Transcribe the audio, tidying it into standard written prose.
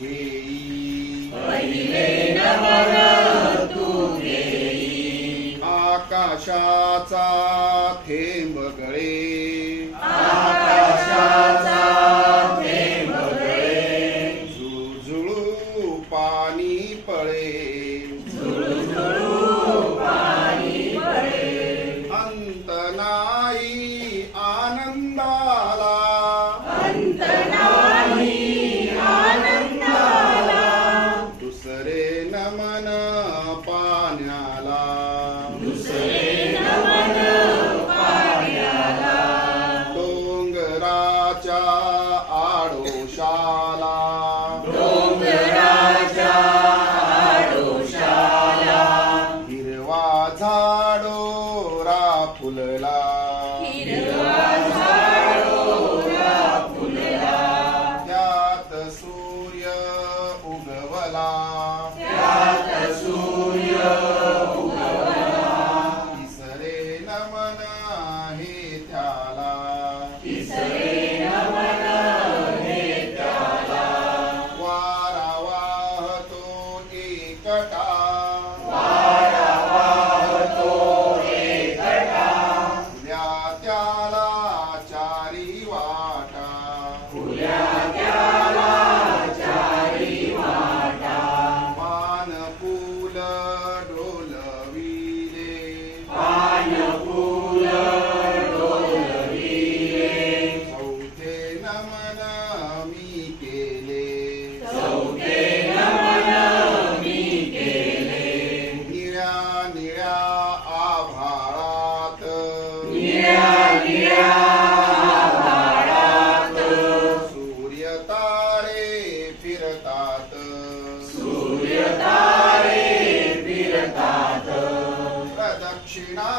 घेई, पहिले नमन तू घेई, आकाशाचा थेंब गळे, आकाशाचा थेंब गळे, झुळझुळू पाणी पळे, झुळझुळू पाणी पळे, अंत नाही आनंदाला, अंत नाही आनंदाला, दुसरे नमन पाण्याला, दुसरे नमन पाण्याला, डोंगराच्या आडोशाला, डोंगराच्या आडोशाला, हिरवा झाडोरा फुलला, हिरवा झाडोरा फुलला, त्यात सूर्य उगवला, त्यात सूर्य उगवला, तिसरे नमन हे त्याला, तिसरे नमन हे त्याला, वारा वाहतो एकटा, वारा वाहतो एकटा, फुल्या त्याला चारी वाटा, फुल्या त्याला चारी वाटा, पानफूल डोलविले, पानफूल डोलविले, चौथे नमन मी केले, चौथे नमन मी केले, निळ्या निळ्या आभाळात, निळ्या निळ्या आभाळात, सूर्य तारे फिरतात, सूर्य तारे फिरतात, प्रदक्षिणा